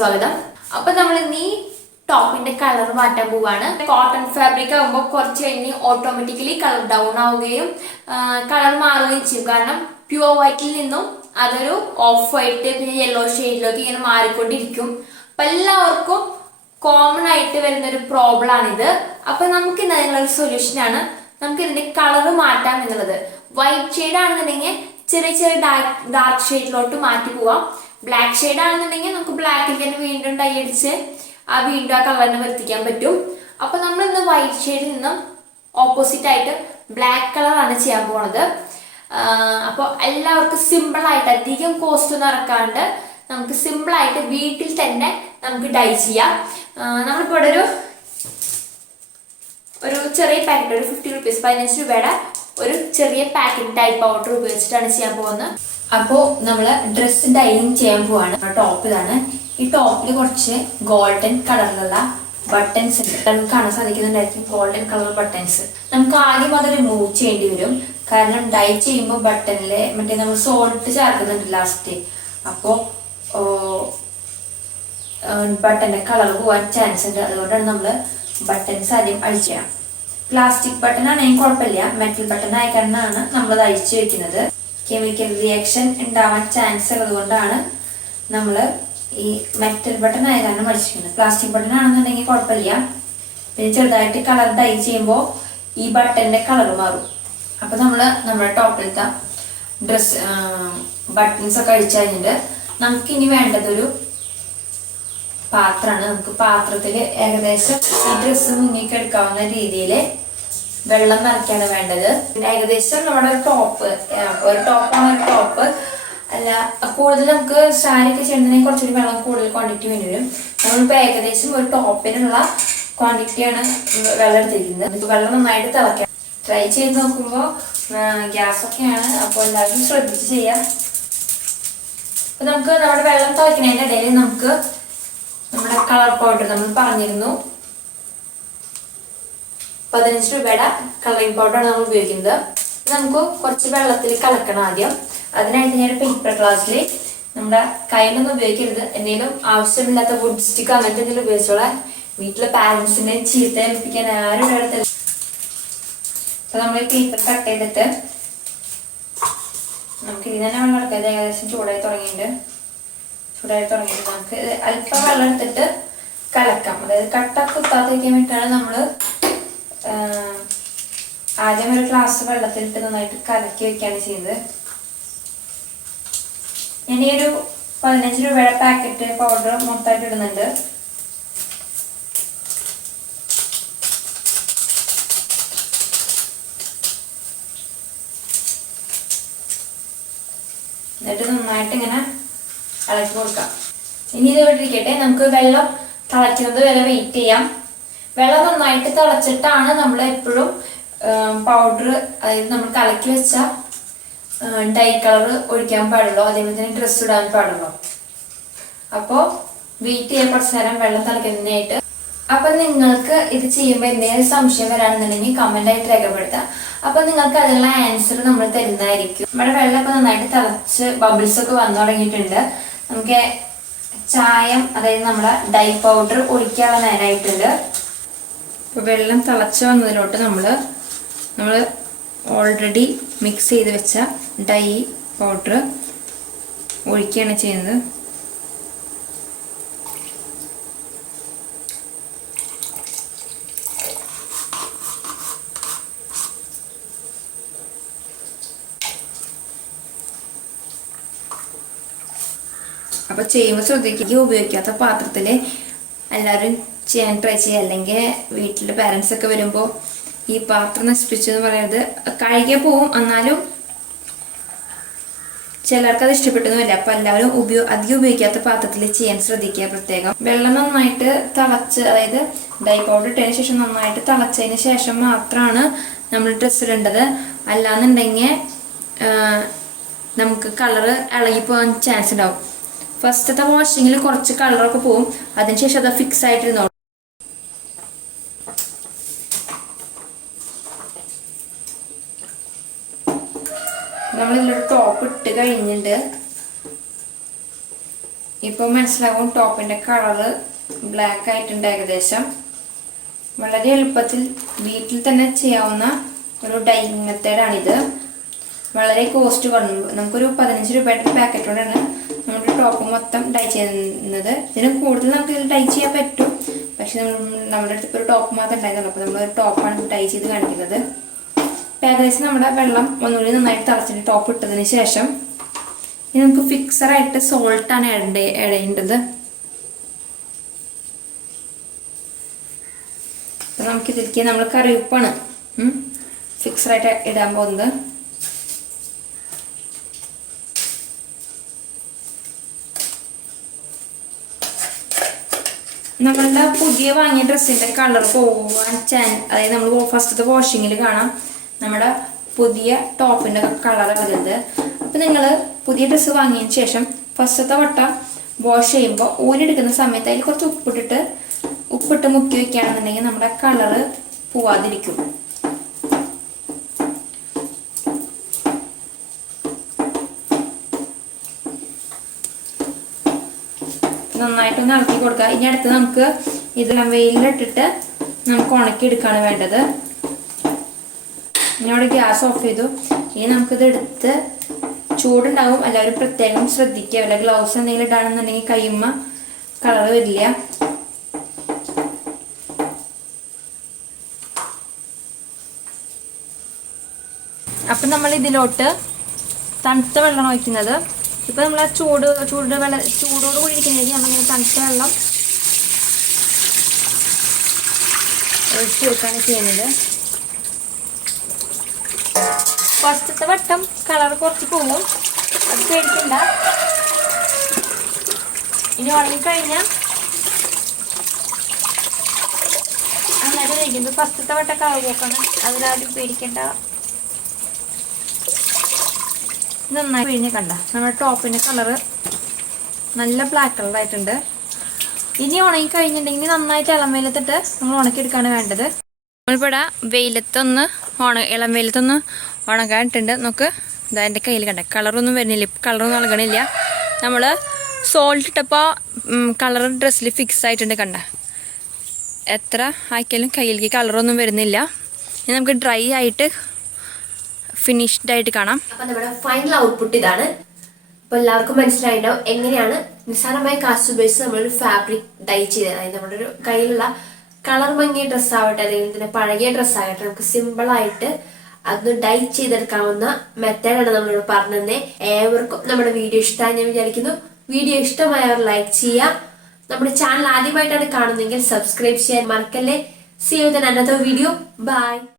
സ്വാഗതം. അപ്പോൾ നമ്മൾ ഇന്ന് ഈ ടോപ്പിന്റെ കളർ മാറ്റാൻ പോവാണ്. കോട്ടൺ ഫാബ്രിക് ആകുമ്പോൾ കുറച്ച് കഴിഞ്ഞ് ഓട്ടോമാറ്റിക്കലി കളർ ഡൗൺ ആവുകയും കളർ മാറുകയും ചെയ്യും. കാരണം പ്യുവർ വൈറ്റിൽ നിന്നും അതൊരു ഓഫ് വൈറ്റ് പിന്നെ യെല്ലോ ഷെയ്ഡിലേക്ക് ഇങ്ങനെ മാറിക്കൊണ്ടിരിക്കും. അപ്പം എല്ലാവർക്കും കോമൺ ആയിട്ട് വരുന്ന ഒരു പ്രോബ്ലം ആണിത്. അപ്പൊ നമുക്ക് ഇന്ന് അതിനുള്ള സൊല്യൂഷനാണ് നമുക്ക് ഇതിന്റെ കളർ മാറ്റാം എന്നുള്ളത്. വൈറ്റ് ഷെയ്ഡ് ആണെന്നുണ്ടെങ്കിൽ ചെറിയ ചെറിയ ഡാർക്ക് ഷെയ്ഡിലോട്ട് മാറ്റി പോവാം. ബ്ലാക്ക് ഷെയ്ഡ് ആണെന്നുണ്ടെങ്കിൽ നമുക്ക് ബ്ലാക്കിൽ തന്നെ വീണ്ടും ഡൈ അടിച്ച് വീണ്ടും ആ കളറിനെ വരുത്തിക്കാൻ പറ്റും. അപ്പൊ നമ്മൾ ഇന്ന് വൈറ്റ് ഷെയ്ഡിൽ നിന്നും ഓപ്പോസിറ്റ് ആയിട്ട് ബ്ലാക്ക് കളറാണ് ചെയ്യാൻ പോണത്. അപ്പോൾ എല്ലാവർക്കും സിമ്പിൾ ആയിട്ട് അധികം കോസ്റ്റ് ഒന്നും ഇറക്കാണ്ട് നമുക്ക് സിമ്പിൾ ആയിട്ട് വീട്ടിൽ തന്നെ നമുക്ക് ഡൈ ചെയ്യാം. നമ്മളിപ്പോൾ ഇവിടെ ഒരു ചെറിയ പാക്കറ്റ്, ഒരു 50 റുപ്പീസ് 15 രൂപയുടെ ഒരു ചെറിയ പാക്കറ്റ് ഡൈ പൗഡർ ഉപയോഗിച്ചിട്ടാണ് ചെയ്യാൻ പോകുന്നത്. അപ്പോൾ നമ്മൾ ഡ്രസ്സ് ഡൈയിങ് ചെയ്യാൻ പോവാണ്. ടോപ്പ് ഇതാണ്. ഈ ടോപ്പിൽ കുറച്ച് ഗോൾഡൻ കളറിലുള്ള ബട്ടൺസ് ഉണ്ട്. നമുക്ക് കാണാൻ സാധിക്കുന്നുണ്ടായിരിക്കും ഗോൾഡൻ കളർ ബട്ടൺസ്. നമുക്ക് ആദ്യം അത് റിമൂവ് ചെയ്യേണ്ടി വരും. കാരണം ഡൈ ചെയ്യുമ്പോൾ ബട്ടണിൽ മറ്റേ നമ്മൾ സോൾട്ട് ചേർക്കുന്നുണ്ട് ലാസ്റ്റ്. അപ്പോൾ ബട്ടന്റെ കളർ പോകാൻ ചാൻസ് ഉണ്ട്. അതുകൊണ്ടാണ് നമ്മൾ ബട്ടൺസ് ആദ്യം അഴിച്ചു ചെയ്യാം. പ്ലാസ്റ്റിക് ബട്ടൺ ആണെങ്കിൽ കുഴപ്പമില്ല, മെറ്റൽ ബട്ടൺ ആയിക്കാരണമാണ് നമ്മൾ അത് അഴിച്ചു വെക്കുന്നത്. കെമിക്കൽ റിയാക്ഷൻ ഉണ്ടാവാൻ ചാൻസ് ഉള്ളതുകൊണ്ടാണ് നമ്മൾ ഈ മെറ്റൽ ബട്ടൺ ആയ കാരണം അടിച്ചിരിക്കുന്നത്. പ്ലാസ്റ്റിക് ബട്ടൺ ആണെന്നുണ്ടെങ്കിൽ കുഴപ്പമില്ല. പിന്നെ ചെറുതായിട്ട് കളർ ഡൈ ചെയ്യുമ്പോൾ ഈ ബട്ടന്റെ കളർ മാറും. അപ്പൊ നമ്മുടെ ടോപ്പിലത്തെ ഡ്രസ് ബട്ടൺസ് ഒക്കെ അഴിച്ചു കഴിഞ്ഞിട്ട് നമുക്കിനി വേണ്ടതൊരു പാത്രമാണ്. നമുക്ക് പാത്രത്തിൽ ഏകദേശം ഈ ഡ്രസ്സ് മുങ്ങിക്കെടുക്കാവുന്ന രീതിയിൽ വെള്ളം നിറയ്ക്കാണ് വേണ്ടത്. ഏകദേശം നമ്മുടെ ടോപ്പ് അല്ല, കൂടുതൽ നമുക്ക് സാരിയൊക്കെ ചെയ്യുന്നതിന് കുറച്ചൊരു വെള്ളം കൂടുതൽ ക്വാണ്ടിറ്റി വേണ്ടി വരും. നമ്മളിപ്പോൾ ഏകദേശം ഒരു ടോപ്പിനുള്ള ക്വാണ്ടിറ്റിയാണ് വെള്ളം എടുത്തിരിക്കുന്നത്. വെള്ളം നന്നായിട്ട് തിളയ്ക്കാം. ട്രൈ ചെയ്ത് നോക്കുമ്പോൾ ഗ്യാസൊക്കെയാണ്, അപ്പോൾ എല്ലാവരും ശ്രദ്ധിച്ച് ചെയ്യാം. അപ്പൊ നമുക്ക് നമ്മുടെ വെള്ളം തിളയ്ക്കുന്നതിൻ്റെ ഇടയിൽ നമുക്ക് നമ്മുടെ കളർ പൗഡർ നമ്മൾ പറഞ്ഞിരുന്നു 15 രൂപയുടെ കളറിംഗ് പൗഡറാണ് നമ്മൾ ഉപയോഗിക്കുന്നത്. നമുക്ക് കുറച്ച് വെള്ളത്തിൽ കലക്കണം ആദ്യം. അതിനായിട്ട് ഞാൻ പേപ്പർ ഗ്ലാസ്സിൽ നമ്മുടെ കയ്യിലൊന്നും ഉപയോഗിക്കരുത്. എന്തെങ്കിലും ആവശ്യമില്ലാത്ത വുഡ് സ്റ്റിക്ക് അങ്ങനത്തെ എന്തെങ്കിലും ഉപയോഗിച്ചോളാം. വീട്ടിലെ പാരൻസിനെ ചീത്ത ഏൽപ്പിക്കാൻ ആരും ഇടത്തില്ല. അപ്പൊ നമ്മൾ ഈ പേപ്പർ കട്ട് ചെയ്തിട്ട് നമുക്ക് ഇതിന് തന്നെ വെള്ളം എടുക്കാം. ഏകദേശം ചൂടായി തുടങ്ങിയിട്ട് നമുക്ക് അല്പം വെള്ളം എടുത്തിട്ട് കലക്കാം. അതായത് കട്ട കുത്താതിരിക്കാൻ വേണ്ടിയിട്ടാണ് നമ്മൾ ആദ്യം ഒരു ഗ്ലാസ് വെള്ളത്തിലിട്ട് നന്നായിട്ട് കലക്കി വെക്കുകയാണ് ചെയ്യുന്നത്. ഞാൻ ഈ ഒരു 15 രൂപയുടെ പാക്കറ്റ് പൗഡർ മൊത്തമായിട്ട് ഇടുന്നുണ്ട്. എന്നിട്ട് നന്നായിട്ട് ഇങ്ങനെ ഇളക്കി കൊടുക്കാം. ഇനി ഇത് ഇവിടെ ഇരിക്കട്ടെ. നമുക്ക് വെള്ളം തിളയ്ക്കുന്നത് വരെ വെയിറ്റ് ചെയ്യാം. വെള്ളം നന്നായിട്ട് തിളച്ചിട്ടാണ് നമ്മൾ എപ്പോഴും പൗഡർ, അതായത് നമ്മൾ കലക്കി വെച്ച ഡൈ കളർ ഒഴിക്കാൻ പാടുള്ളൂ. അതേപോലെ തന്നെ ഡ്രസ്സ് ഇടാൻ പാടുള്ളൂ. അപ്പോൾ വെയിറ്റ് ചെയ്യാൻ കുറച്ച് നേരം വെള്ളം തിളയ്ക്കുന്നതിനായിട്ട്. അപ്പൊ നിങ്ങൾക്ക് ഇത് ചെയ്യുമ്പോൾ എന്തെങ്കിലും സംശയം വരാണെന്നുണ്ടെങ്കിൽ കമന്റ് ആയിട്ട് രേഖപ്പെടുത്താം. അപ്പൊ നിങ്ങൾക്ക് അതിനുള്ള ആൻസർ നമ്മൾ തരുന്നതായിരിക്കും. നമ്മുടെ വെള്ളം ഇപ്പൊ നന്നായിട്ട് തിളച്ച് ബബിൾസ് ഒക്കെ വന്നു തുടങ്ങിയിട്ടുണ്ട്. നമുക്ക് ചായം, അതായത് നമ്മുടെ ഡൈ പൗഡർ ഒഴിക്കാനുള്ള നേരമായിട്ടുണ്ട്. ഇപ്പൊ വെള്ളം തിളച്ച് വന്നതിലോട്ട് നമ്മൾ ഓൾറെഡി മിക്സ് ചെയ്ത് വെച്ച ഡൈ പൗഡർ ഒഴിക്കുകയാണ് ചെയ്യുന്നത്. അപ്പൊ ചെയ്യുമ്പോൾ ശ്രദ്ധിക്കുക, ഉപയോഗിക്കാത്ത പാത്രത്തിൽ എല്ലാവരും ചെയ്യാൻ ട്രൈ ചെയ്യുക. അല്ലെങ്കിൽ വീട്ടിലെ പാരൻസ് ഒക്കെ വരുമ്പോൾ ഈ പാത്രം നശിപ്പിച്ചു എന്ന് പറയുന്നത് കഴുകിയ പോവും. എന്നാലും ചിലർക്ക് അത് ഇഷ്ടപ്പെട്ടൊന്നുമില്ല. അപ്പൊ എല്ലാവരും അധികം ഉപയോഗിക്കാത്ത പാത്രത്തിൽ ചെയ്യാൻ ശ്രദ്ധിക്കുക പ്രത്യേകം. വെള്ളം നന്നായിട്ട് തിളച്ച്, അതായത് ഡൈ പൗഡർ ഇട്ടതിന് ശേഷം നന്നായിട്ട് തിളച്ചതിന് ശേഷം മാത്രമാണ് നമ്മൾ ഡ്രസ്സ് ഇടേണ്ടത്. അല്ലാന്നുണ്ടെങ്കിൽ നമുക്ക് കളറ് ഇളകിപ്പോകാൻ ചാൻസ് ഉണ്ടാവും. ഫസ്റ്റത്തെ വാഷിങ്ങിൽ കുറച്ച് കളറൊക്കെ പോവും. അതിനുശേഷം അത് ഫിക്സ് ആയിട്ടിരുന്നോളും. നമ്മളിതിലൊരു ടോപ്പ് ഇട്ട് കഴിഞ്ഞിട്ട് ഇപ്പോൾ മനസ്സിലാവും ടോപ്പിൻ്റെ കളറ് ബ്ലാക്ക് ആയിട്ടുണ്ട് ഏകദേശം. വളരെ എളുപ്പത്തിൽ വീട്ടിൽ തന്നെ ചെയ്യാവുന്ന ഒരു ഡൈയിങ് മെത്തേഡാണിത്. വളരെ കോസ്റ്റ് കുറഞ്ഞു. നമുക്കൊരു 15 രൂപയുടെ പാക്കറ്റോടാണ് നമ്മുടെ ടോപ്പ് മൊത്തം ഡൈ ചെയ്യുന്നത്. ഇതിന് കൂടുതൽ നമുക്ക് ഇതിൽ ഡൈ ചെയ്യാൻ പറ്റും. പക്ഷെ നമ്മുടെ അടുത്ത് ഇപ്പോൾ ഒരു ടോപ്പ് മാത്രം ഉണ്ടായിരുന്നുള്ളൂ. അപ്പോൾ നമ്മളൊരു ടോപ്പാണ് ഡൈ ചെയ്ത് കാണിക്കുന്നത്. ഏകദേശം നമ്മുടെ വെള്ളം ഒന്നുകൂടി നന്നായിട്ട് തിളച്ചിട്ട് ടോപ്പ് ഇട്ടതിന് ശേഷം ഇനി നമുക്ക് ഫിക്സറായിട്ട് സോൾട്ടാണ് ആഡ് ചെയ്യേണ്ടത്. അപ്പം നമുക്കിതിലേക്ക് നമ്മൾ കറിവേപ്പാണ് ഫിക്സറായിട്ട് ഇടാൻ പോകുന്നത്. നമ്മളുടെ പുതിയ വാങ്ങിയ ഡ്രസ്സിൻ്റെ കളർ പോവാൻ അതായത് നമ്മൾ ഫസ്റ്റത്തെ വാഷിങ്ങിൽ കാണാം നമ്മുടെ പുതിയ ടോപ്പിൻ്റെ കളർ വരുന്നത്. അപ്പം നിങ്ങൾ പുതിയ ഡ്രസ്സ് വാങ്ങിയതിന് ശേഷം ഫസ്റ്റത്തെ വട്ടം വാഷ് ചെയ്യുമ്പോൾ ഊരെടുക്കുന്ന സമയത്ത് അതിൽ കുറച്ച് ഉപ്പിട്ട് മുക്കി വയ്ക്കുകയാണെന്നുണ്ടെങ്കിൽ നമ്മുടെ കളറ് പോവാതിരിക്കും. നന്നായിട്ടൊന്ന് ഇളക്കി കൊടുക്കുക. ഇനി അടുത്ത് നമുക്ക് ഇതെല്ലാം വെയിലിട്ടിട്ട് നമുക്ക് ഉണക്കി എടുക്കുകയാണ് വേണ്ടത്. ഇനി അവിടെ ഗ്യാസ് ഓഫ് ചെയ്തു. ഇനി നമുക്കിത് എടുത്ത് ചൂടുണ്ടാവും, എല്ലാവരും പ്രത്യേകം ശ്രദ്ധിക്കുക. വല്ല ഗ്ലൗസ് എന്തെങ്കിലും ഇടാണെന്നുണ്ടെങ്കിൽ കയ്യുമ്മ കളർ വരില്ല. അപ്പം നമ്മൾ ഇതിലോട്ട് തണുത്ത വെള്ളം ഒഴിക്കുന്നത്. ഇപ്പം നമ്മൾ ആ ചൂടോട് കൂടി ഇരിക്കുന്നതിന് നമ്മളിങ്ങനെ തണുത്ത വെള്ളം ഒഴിച്ചു കൊടുക്കുകയാണ് ചെയ്യുന്നത്. ഫസ്റ്റത്തെ വട്ടം കളർ കുറച്ച് പോകും, അത് പേടിക്കണ്ട. ഇനി ഉണങ്ങിക്കഴിഞ്ഞാൽ നന്നായിട്ട് കഴിക്കുന്നത് ഫസ്റ്റത്തെ വട്ടം കളർ പോക്കാണ്, അതിലാരും പേടിക്കണ്ട. നന്നായി പിഴിഞ്ഞ് കണ്ട നമ്മുടെ ടോപ്പിൻ്റെ കളറ് നല്ല ബ്ലാക്ക് കളറായിട്ടുണ്ട്. ഇനി ഉണങ്ങി കഴിഞ്ഞിട്ടുണ്ടെങ്കിൽ നന്നായിട്ട് ഇളം വെയിലത്തിട്ട് നമ്മൾ ഉണക്കിയെടുക്കുകയാണ് വേണ്ടത്. നമ്മളിവിടെ ഇളം വെയിലത്തൊന്ന് ഉണക്കാനിട്ടുണ്ട്. നമുക്ക് ഇതാ എൻ്റെ കയ്യിൽ കണ്ട കളറൊന്നും വരുന്നില്ല, കളറൊന്നും നൽകണില്ല. നമ്മൾ സോൾട്ട് ഇട്ടപ്പോൾ കളർ ഡ്രസ്സിൽ ഫിക്സ് ആയിട്ടുണ്ട്. കണ്ട എത്ര ആക്കിയാലും കയ്യിലേക്ക് കളറൊന്നും വരുന്നില്ല. ഇനി നമുക്ക് ഡ്രൈ ആയിട്ട് ഫിനിഷ്ഡ് ആയിട്ട് കാണാം. അപ്പൊ നമ്മുടെ ഫൈനൽ ഔട്ട്പുട്ട് ഇതാണ്. അപ്പൊ എല്ലാവർക്കും മനസ്സിലായിട്ടുണ്ടാവും എങ്ങനെയാണ് നിസ്സാരമായ കാശ് ഉപയോഗിച്ച് നമ്മളൊരു ഫാബ്രിക് ഡൈ ചെയ്തത്. അതായത് നമ്മുടെ ഒരു കയ്യിലുള്ള കളർ മങ്ങിയ ഡ്രസ്സ് ആവട്ടെ അല്ലെങ്കിൽ തന്നെ പഴകിയ ഡ്രസ്സ് ആകട്ടെ നമുക്ക് സിമ്പിൾ ആയിട്ട് അത് ഡൈ ചെയ്തെടുക്കാവുന്ന മെത്തേഡാണ് നമ്മളിവിടെ പറഞ്ഞത്. ഏവർക്കും നമ്മുടെ വീഡിയോ ഇഷ്ടമായി ഞാൻ വിചാരിക്കുന്നു. വീഡിയോ ഇഷ്ടമായവർ ലൈക്ക് ചെയ്യുക. നമ്മുടെ ചാനൽ ആദ്യമായിട്ടാണ് കാണുന്നതെങ്കിൽ സബ്സ്ക്രൈബ് ചെയ്യാൻ മറക്കല്ലേ. See you in another video. Bye.